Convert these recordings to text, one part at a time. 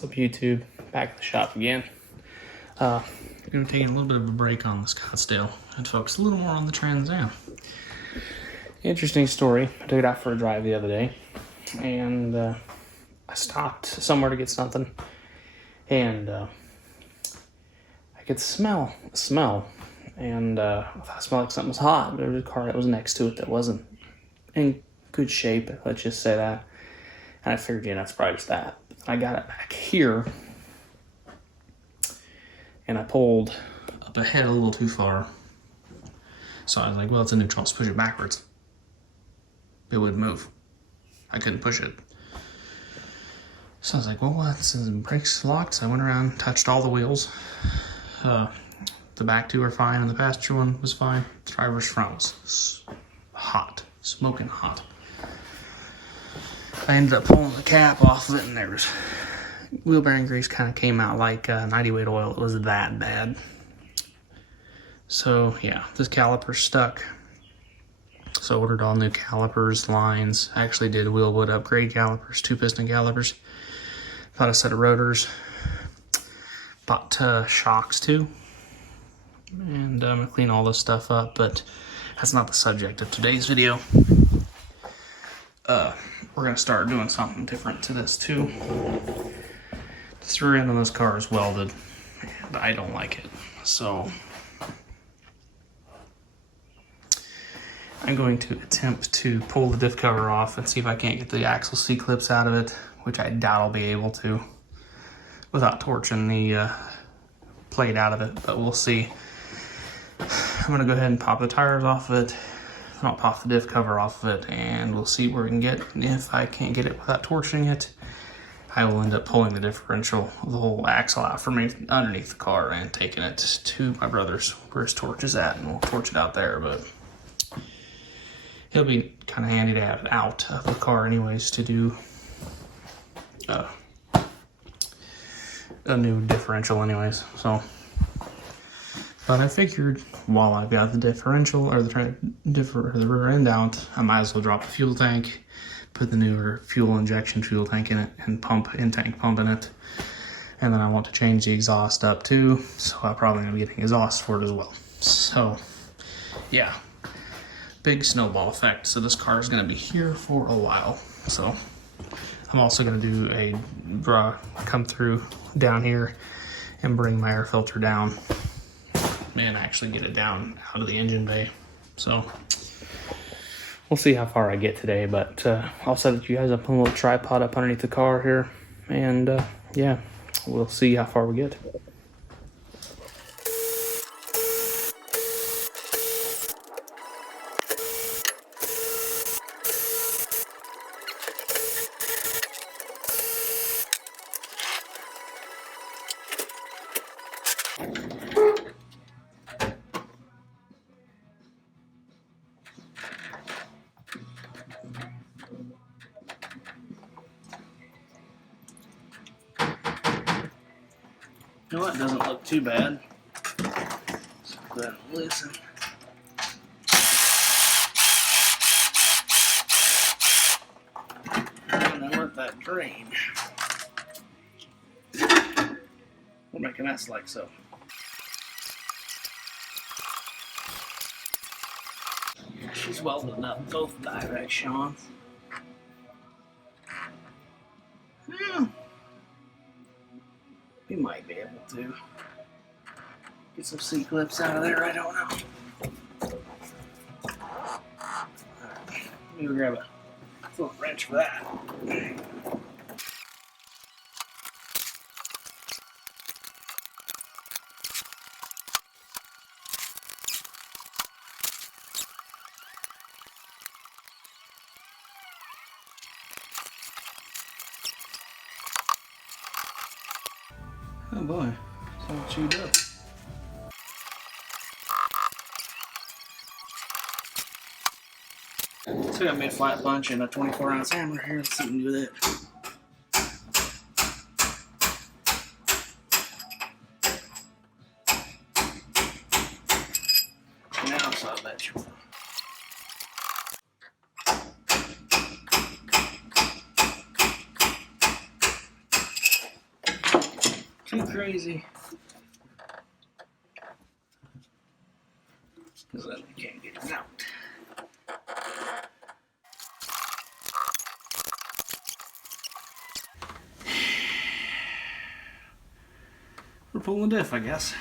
What's up, YouTube? Back at the shop again. We're going to take a little bit of a break on the Scottsdale and focus a little more on the Trans Am. Interesting story. I took it out for a drive the other day, and I stopped somewhere to get something, and I could smell the smell, and I thought it smelled like something was hot. There was a car that was next to it that wasn't in good shape, let's just say that. And I figured, that's probably just that. I got it back here, and I pulled up ahead a little too far. So I was like, well, it's a neutral, let's push it backwards. It wouldn't move. I couldn't push it. So I was like, well, what's the brakes locked? So I went around, touched all the wheels. The back two were fine, and the passenger one was fine. The driver's front was hot, smoking hot. I ended up pulling the cap off of it, and there was wheel bearing grease kind of came out like 90 weight oil. It was that bad. So yeah, this caliper's stuck. So I ordered all new calipers, lines. I actually did Wheelwood upgrade calipers, 2 piston calipers. Bought a set of rotors. Bought shocks too. And I'm gonna clean all this stuff up, but that's not the subject of today's video. We're gonna start doing something different to this too. This rear end on this car is welded, and I don't like it. So I'm going to attempt to pull the diff cover off and see if I can't get the axle C-clips out of it, which I doubt I'll be able to without torching the plate out of it, but we'll see. I'm gonna go ahead and pop the tires off of it. I'll pop the diff cover off of it, and we'll see where we can get. And if I can't get it without torching it, I will end up pulling the differential, the whole axle out from underneath the car and taking it to my brother's where his torch is at, and we'll torch it out there. But it'll be kind of handy to have it out of the car anyways to do a new differential anyways. So, but I figured while I've got the differential or the rear end out, I might as well drop the fuel tank, put the newer fuel injection fuel tank in it, and pump in-tank pump in it. And then I want to change the exhaust up too, so I'm probably gonna be getting exhaust for it as well. So yeah, big snowball effect. So this car is gonna be here for a while. So I'm also gonna do a come through down here and bring my air filter down and actually get it down out of the engine bay. So we'll see how far I get today, but I'll set you guys up on a little tripod up underneath the car here, and yeah, we'll see how far we get. You know what, doesn't look too bad. So go ahead and listen. And then let that drain. We'll make a mess like so. She's welding up both directions. Yeah. We might be able to get some C-clips out of there, I don't know. Alright, let me go grab a foot wrench for that. Oh boy, it's all chewed up. So I got me a flat punch and a 24-ounce hammer here. Let's see what we can do with it. Now, so I bet you. too crazy. Because then we can't get it out. We're pulling diff, I guess.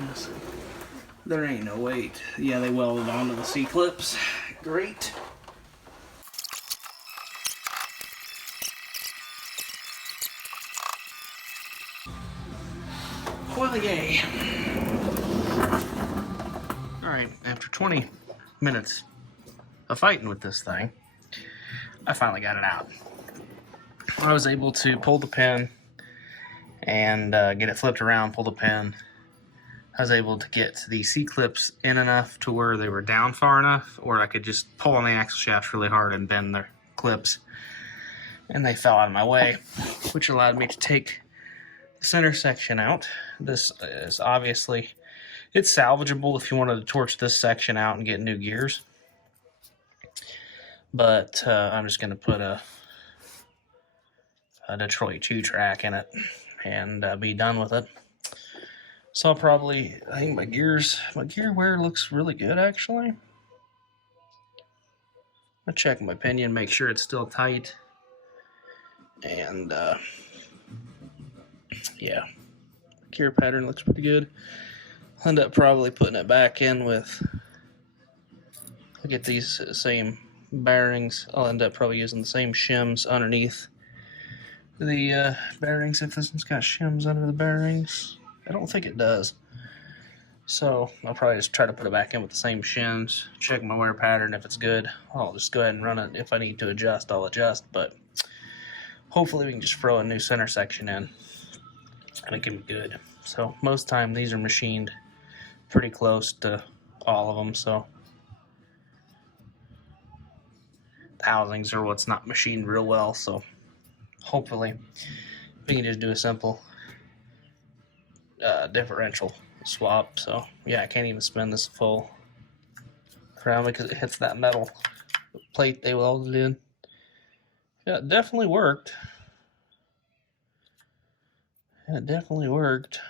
Yes. There ain't no weight. Yeah, they welded onto the C-clips. Great. Well, yay. Alright, after 20 minutes of fighting with this thing, I finally got it out. I was able to pull the pin and get it flipped around, pull the pin. I was able to get the C-clips in enough to where they were down far enough, or I could just pull on the axle shafts really hard and bend their clips. And they fell out of my way, which allowed me to take the center section out. This is obviously, it's salvageable if you wanted to torch this section out and get new gears. But I'm just going to put a Detroit 2-track in it and be done with it. So I'll probably, I think my gear wear looks really good actually. I'll check my pinion, make sure it's still tight. And yeah, gear pattern looks pretty good. I'll end up probably putting it back in with, I'll get these same bearings. I'll end up probably using the same shims underneath the bearings, if this one's got shims under the bearings. I don't think it does. So I'll probably just try to put it back in with the same shims, check my wear pattern. If it's good, I'll just go ahead and run it. If I need to adjust, I'll adjust. But hopefully we can just throw a new center section in and it can be good. So most time these are machined pretty close to all of them. So the housings are what's not machined real well. So hopefully we can just do a simple differential swap. So yeah, I can't even spin this full around because it hits that metal plate they welded in. Yeah, it definitely worked. It definitely worked.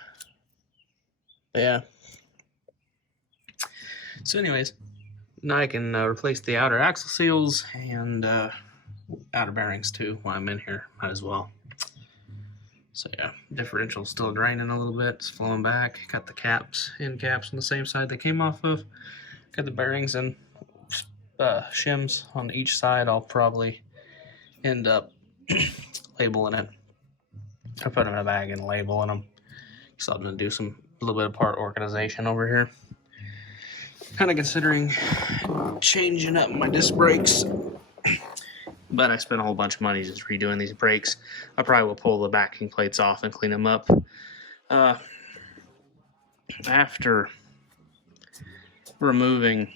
But yeah. So anyways, now I can replace the outer axle seals and outer bearings too while I'm in here. Might as well. So yeah, differential's still draining a little bit. It's flowing back. Got the caps, end caps on the same side they came off of. Got the bearings and shims on each side. I'll probably end up labeling it. I put them in a bag and labeling them. So I'm gonna do a little bit of part organization over here. Kind of considering changing up my disc brakes. But I spent a whole bunch of money just redoing these brakes. I probably will pull the backing plates off and clean them up. After removing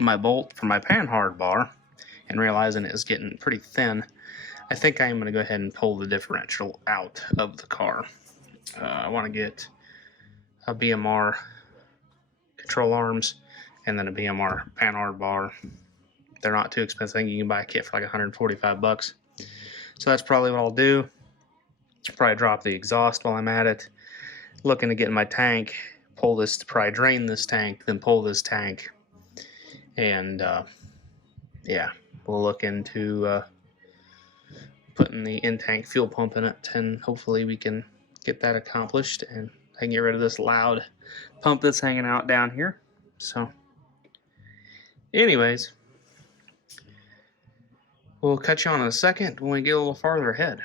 my bolt from my panhard bar and realizing it was getting pretty thin, I think I am going to go ahead and pull the differential out of the car. I want to get a BMR control arms and then a BMR panhard bar. They're not too expensive. I think you can buy a kit for like 145 bucks. So that's probably what I'll do. Probably drop the exhaust while I'm at it. Looking to get in my tank, pull this to probably drain this tank, then pull this tank. And yeah, we'll look into putting the in-tank fuel pump in it, and hopefully we can get that accomplished and I can get rid of this loud pump that's hanging out down here. So anyways, we'll catch you on in a second when we get a little farther ahead.